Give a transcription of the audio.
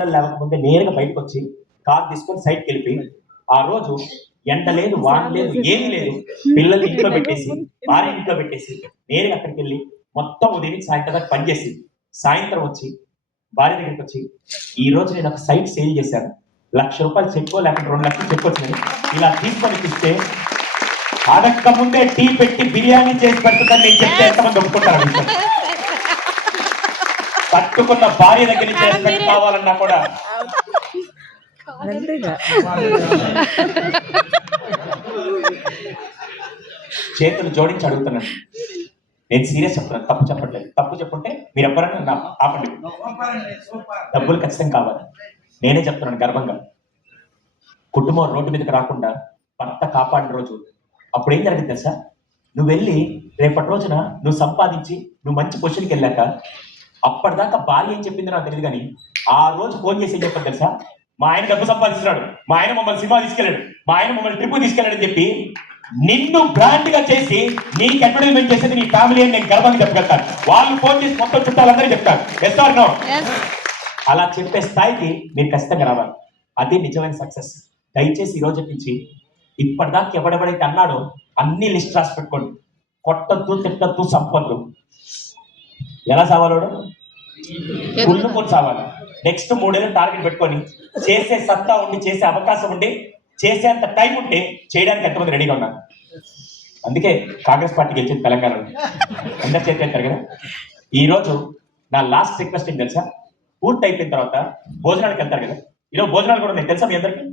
లేకపోతే నేరుగా బయటకు వచ్చి కార్ తీసుకొని సైడ్కి వెళ్ళిపోయి ఆ రోజు ఎండ లేదు, వాన లేదు, ఏమీ లేదు, పిల్లల్ని ఇంట్లో పెట్టేసి భార్య ఇంట్లో పెట్టేసి నేరుగా అక్కడికి వెళ్ళి మొత్తం ఉదయం సాయంత్రం దాకా పనిచేసి సాయంత్రం వచ్చి భార్య దగ్గరికి వచ్చి ఈ రోజు నేను ఒక సైట్ సేల్ చేశాను, ₹1,00,000 చెక్కో లేకపోతే 2 లక్షలు చెక్ వచ్చిందని ఇలా తీసుకొని ఇస్తే అడక్క ముందే టీ పెట్టి బిర్యానీ చేసి పెడుతుందని నేను చెప్తే ఎంతమంది ఒప్పుకుంటారు? పట్టుకున్న భార్య దగ్గర నుంచి రెస్పెక్ట్ కావాలన్నా కూడా చేతులు జోడించి అడుగుతున్నాను. నేను సీరియస్ చెప్తున్నాను, తప్పు చెప్పట్లేదు. తప్పు చెప్పుంటే మీరు ఎవరన్నా ఆపండి. డబ్బులు ఖచ్చితంగా కావాలి. నేనే చెప్తున్నాను గర్వంగా. కుటుంబం రోడ్డు మీదకి రాకుండా భర్త కాపాడిన రోజు అప్పుడు ఏం జరిగింది తెలుసా? నువ్వు వెళ్ళి రేపటి రోజున నువ్వు సంపాదించి నువ్వు మంచి పొజిషన్కి వెళ్ళాక అప్పటిదాకా భార్య ఏం చెప్పింది నాకు తెలియదు, కానీ ఆ రోజు ఫోన్ చేసి ఏం చెప్పాను తెలుసా? మా ఆయన డబ్బు సంపాదిస్తున్నాడు, మా ఆయన మమ్మల్ని సినిమా తీసుకెళ్ళాడు, మా ఆయన మమ్మల్ని ట్రిప్ తీసుకెళ్ళాడు అని చెప్పి నిన్ను బ్రాండ్ గా చేసి నీకు అడ్వర్టైజ్మెంట్ చేసేది నీ ఫ్యామిలీ అని నేను గర్వంగా చెప్పగలుగుతాను. వాళ్ళు ఫోన్ చేసి మొత్తం చుట్టాలందరూ చెప్తారు ఎస్ ఆర్ నో. అలా చెప్పే స్థాయికి మీరు ఖచ్చితంగా రావాలి. అది నిజమైన సక్సెస్. దయచేసి ఈ రోజు నుంచి ఇప్పటిదాకా ఎవడెవడైతే అన్నాడో అన్ని లిస్ట్ రాసి పెట్టుకోండి. కొట్టద్దు, తిట్టద్దు, సంపద్దు. ఎలా సావాలోడు కుళ్ళుకొని సావాలి. నెక్స్ట్ 3 ఏళ్ళు టార్గెట్ పెట్టుకొని చేసే సత్తా ఉండి, చేసే అవకాశం ఉండి, చేసేంత టైం ఉంటే చేయడానికి ఎంతమంది రెడీగా ఉన్నారు? అందుకే కాంగ్రెస్ పార్టీ గెలిచింది తెలంగాణలో. అందరు చేతి ఎత్తారు కదా. ఈ రోజు నా లాస్ట్ రిక్వెస్ట్ ఏం తెలుసా? పూర్తి అయిపోయిన తర్వాత భోజనాలకు వెళ్తారు కదా, ఈరోజు భోజనాలు కూడా ఉన్నాయి తెలుసా మీ అందరికీ?